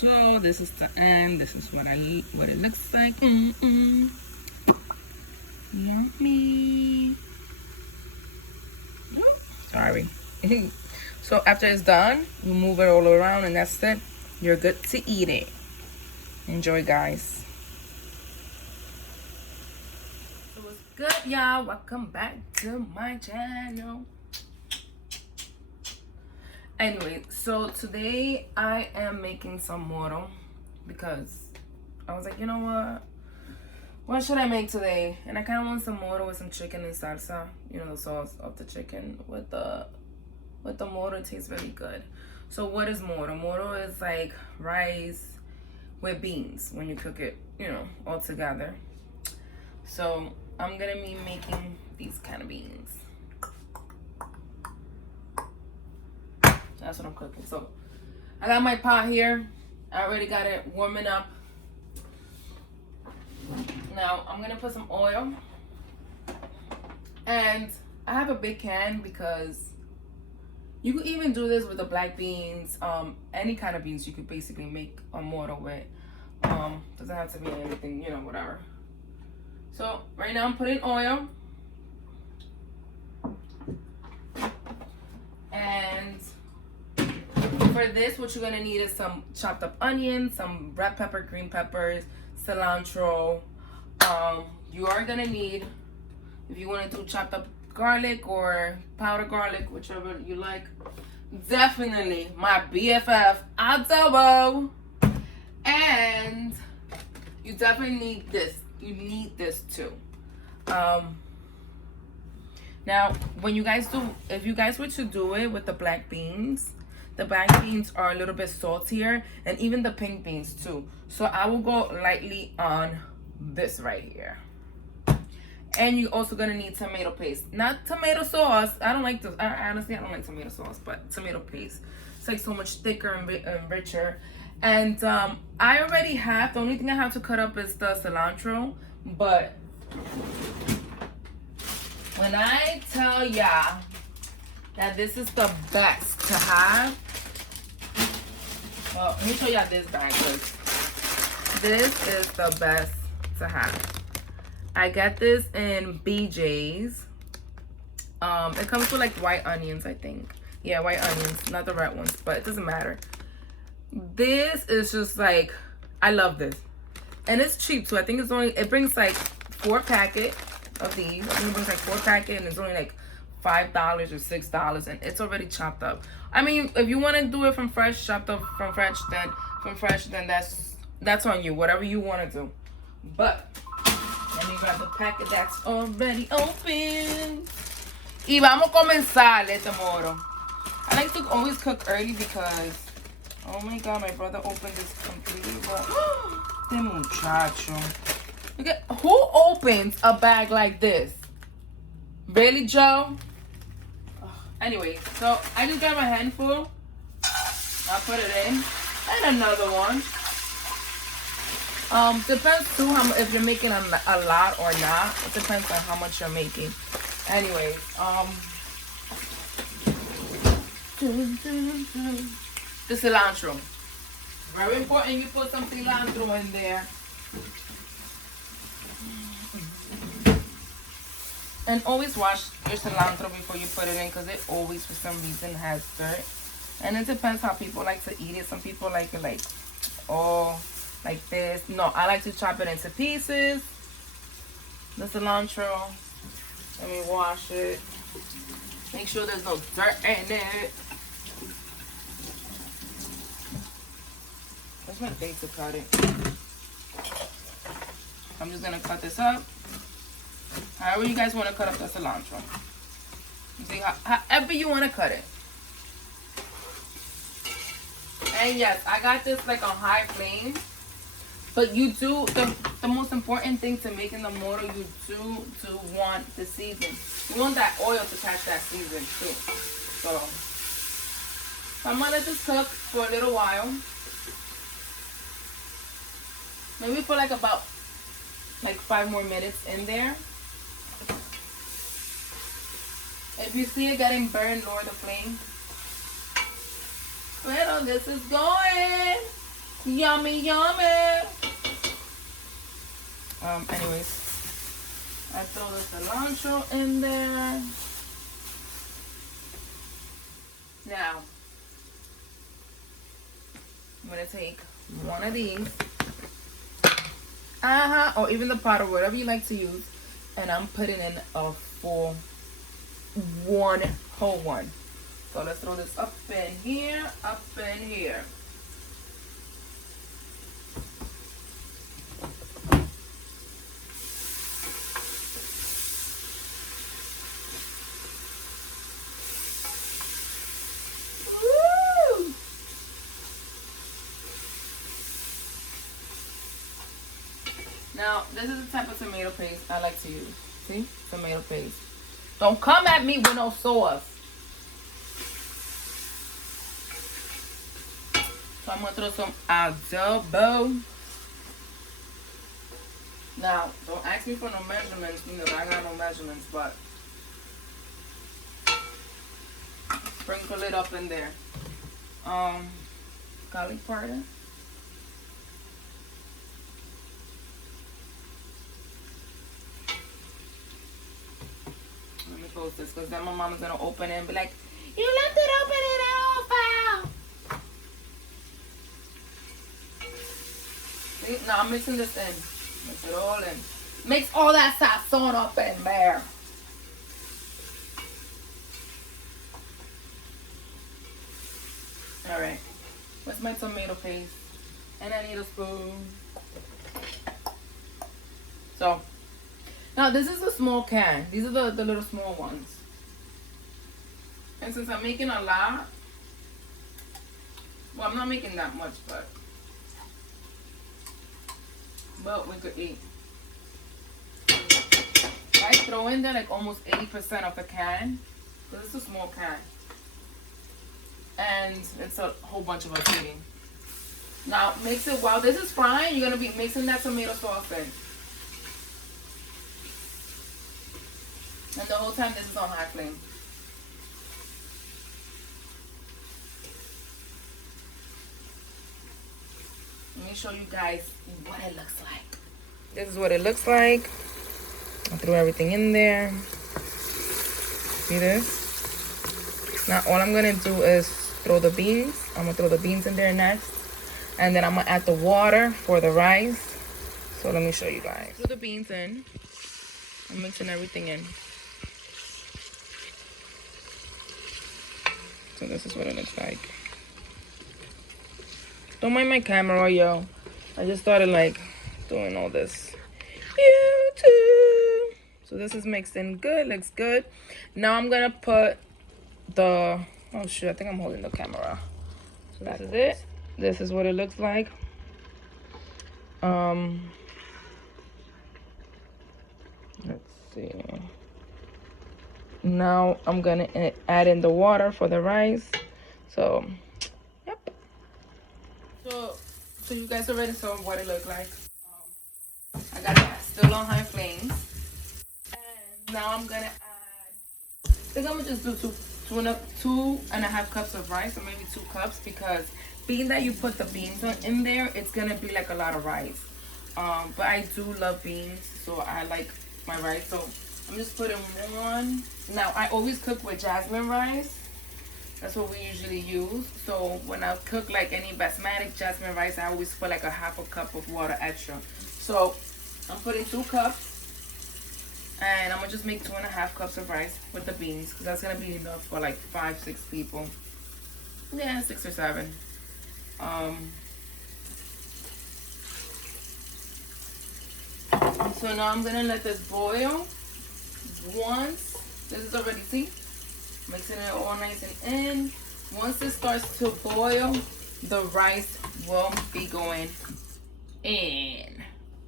So this is the end. This is what it looks like. Yummy. Sorry. So after it's done, you move it all around and that's it. You're good to eat it. Enjoy, guys. So what's good, y'all? Welcome back to my channel. Anyway, so today I am making some moro because I was like, you know what should I make today? And I kind of want some moro with some chicken and salsa. You know, the sauce of the chicken with the moro. It tastes very good. So what is moro? Moro is like rice with beans when you cook it, you know, all together. So I'm gonna be making these kind of beans. That's what I'm cooking. So I got my pot here. I already got it warming up. Now I'm gonna put some oil, and I have a big can because you could even do this with the black beans, any kind of beans you could basically make a moro with. Doesn't have to be anything, you know, whatever. So right now I'm putting oil, and for this, what you're gonna need is some chopped up onions, some red pepper, green peppers, cilantro. You are gonna need, if you want to do chopped up garlic or powdered garlic, whichever you like, definitely my BFF adobo. And you definitely need this. You need this too. Now, when you guys do, if you guys were to do it with the black beans are a little bit saltier, and even the pink beans too. So I will go lightly on this right here. And you're also gonna need tomato paste, not tomato sauce. I don't like this. Honestly, I don't like tomato sauce, but tomato paste. It's like so much thicker and richer. And I already have. The only thing I have to cut up is the cilantro. But when I tell y'all that this is the best to have, well, let me show y'all this bag, because this is the best to have. I got this in BJ's. It comes with like white onions, I think. Yeah, white onions, not the red ones, but it doesn't matter. This is just like, I love this. And it's cheap too. I think it brings like 4 packets of these. I think it brings like 4 packets, and it's only like $5 or $6, and it's already chopped up. I mean, if you want to do it from fresh, chopped up from fresh, then that's on you. Whatever you want to do. But let me grab the packet that's already open. Y vamos a comenzar este moro. I like to always cook early because, oh my God, my brother opened this completely. Este muchacho. Who opens a bag like this? Really, Joe? Anyway, so I just got my handful. I'll put it in. And another one. Depends too if you're making a lot or not. It depends on how much you're making. Anyways, the cilantro. Very important you put some cilantro in there. And always wash your cilantro before you put it in, because it always, for some reason, has dirt. And it depends how people like to eat it. Some people like it like, oh, like this. No, I like to chop it into pieces. The cilantro. Let me wash it. Make sure there's no dirt in it. Where's my thing to cut it? I'm just gonna cut this up. However you guys want to cut up the cilantro. You see, however you want to cut it. And yes, I got this like on high flame. But you do, the most important thing to making the moro, you do want the season. You want that oil to catch that season too. So I'm going to just cook for a little while. Maybe for like about 5 more minutes in there. If you see it getting burned, lower the flame. Well, this is going. Yummy, yummy. Anyways, I throw the cilantro in there. Now, I'm gonna take one of these. Or even the pot or whatever you like to use. And I'm putting in a full one whole one. So let's throw this up in here, up in here. Woo! Now, this is the type of tomato paste I like to use. See? Tomato paste. Don't come at me with no sauce. So I'm going to throw some adobo. Now, don't ask me for no measurements because I got no measurements, but sprinkle it up in there. Garlic powder. Let me post this because then my mama's gonna open it and be like, "You left it open in the whole file." See, now I'm mixing this in. Mix it all in. Mix all that sazon up in there. Alright. Where's my tomato paste? And I need a spoon. So, now this is a small can. These are the little small ones. And since I'm making a lot, well, I'm not making that much, but we could eat. I throw in there like almost 80% of the can. Because it's a small can. And it's a whole bunch of us eating. Now mix it while this is frying. You're going to be mixing that tomato sauce in. And the whole time this is on high flame. Let me show you guys what it looks like. This is what it looks like. I threw everything in there. See this? Now all I'm gonna do is throw the beans. I'm gonna throw the beans in there next. And then I'm gonna add the water for the rice. So let me show you guys. Throw the beans in. I'm mixing everything in. So this is what it looks like. Don't mind my camera, yo. I just started like doing all this. YouTube. So this is mixed in good, looks good. Now I'm gonna put the, oh shit, I think I'm holding the camera. So this is it. This is what it looks like. Let's see. Now I'm gonna add in the water for the rice. So, yep. So you guys already saw what it looked like. I got it still on high flames. And now I'm gonna add, I think I'm gonna just do two and a half cups of rice, or maybe 2 cups, because being that you put the beans in there, it's gonna be like a lot of rice. But I do love beans, so I like my rice. So I'm just putting 1. Now I always cook with jasmine rice. That's what we usually use. So when I cook like any basmati jasmine rice, I always put like a half a cup of water extra. So I'm putting 2 cups. And I'm gonna just make 2.5 cups of rice with the beans, because that's gonna be enough for like 5-6 people. Yeah, 6 or 7. So now I'm gonna let this boil. Once this is already, see, mixing it all nice and in. Once it starts to boil, the rice will be going in.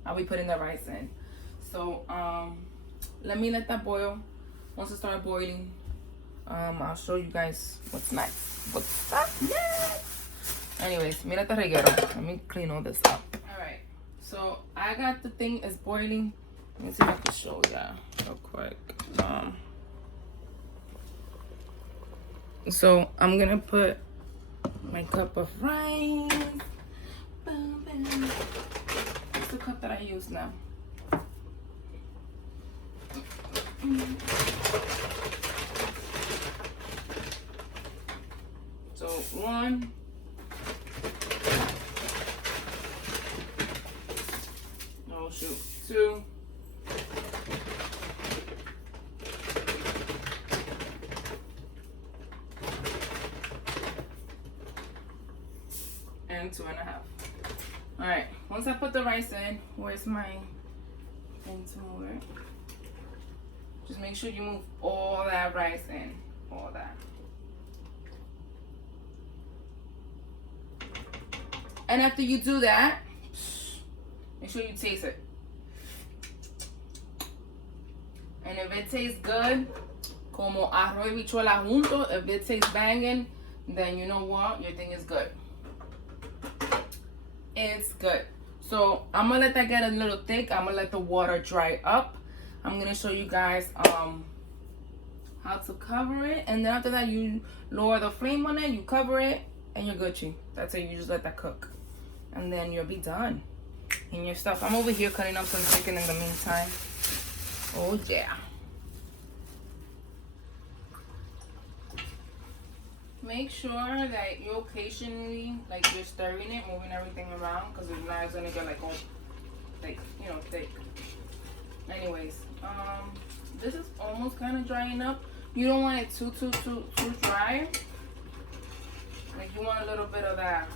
I'll be putting the rice in. So let me let that boil. Once it starts boiling, I'll show you guys what's next. What's up next? Anyways, mira este reguero. Let me clean all this up. Alright, so I got the thing is boiling. Let me see if I can show ya real quick. So I'm gonna put my cup of rice. cup that I use now. So 1. Oh shoot. 2. And 2.5. All right. Once I put the rice in, where's my thing to move it? Just make sure you move all that rice in, all that. And after you do that, make sure you taste it. And if it tastes good, como arroz y bichuela junto, if it tastes banging, then you know what? Your thing is good. It's good. So I'm gonna let that get a little thick. I'm gonna let the water dry up. I'm gonna show you guys how to cover it, and then after that you lower the flame on it, you cover it, and you're Gucci. That's it. You just let that cook, and then you'll be done in your stuff. I'm over here cutting up some chicken in the meantime. Oh yeah. Make sure that you occasionally, like, you're stirring it, moving everything around, because if not, it's gonna get like all thick, you know, thick. Anyways, this is almost kind of drying up. You don't want it too dry. Like, you want a little bit of that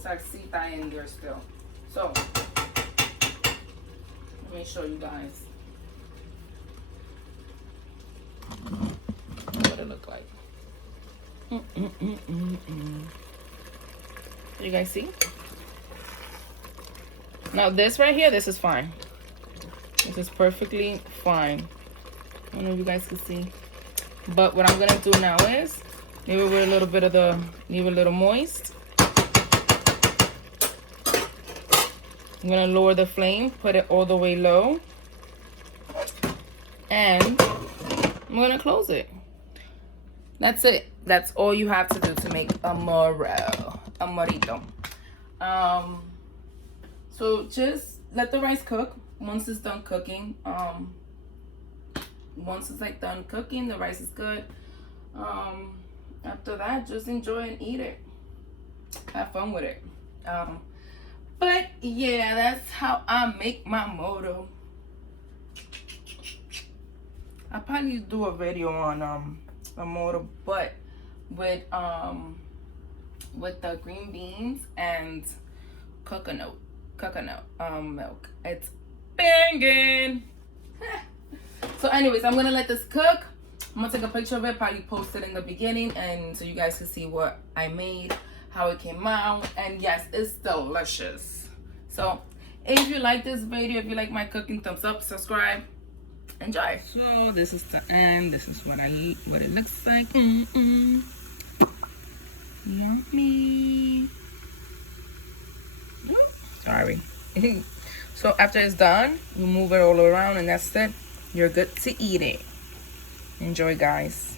salsita in there still. So let me show you guys what it look like. You guys see? Now this right here, this is fine. This is perfectly fine. I don't know if you guys can see. But what I'm gonna do now is leave it with a little bit of the, leave it a little moist. I'm gonna lower the flame, put it all the way low. And I'm gonna close it. That's it. That's all you have to do to make a moro, a morito. So just let the rice cook. Once it's done cooking, once it's like done cooking, the rice is good. After that, just enjoy and eat it. Have fun with it. But yeah, that's how I make my moro. I'll probably do a video on a moro, but with the green beans and coconut milk. It's banging. So anyways, I'm gonna let this cook. I'm gonna take a picture of it, probably post it in the beginning, and so you guys can see what I made, how it came out, and yes, it's delicious. So if you like this video, if you like my cooking, thumbs up, subscribe, enjoy. So this is the end. This is what what it looks like. Yummy. Sorry. So after it's done, you move it all around, and that's it. You're good to eat it. Enjoy, guys.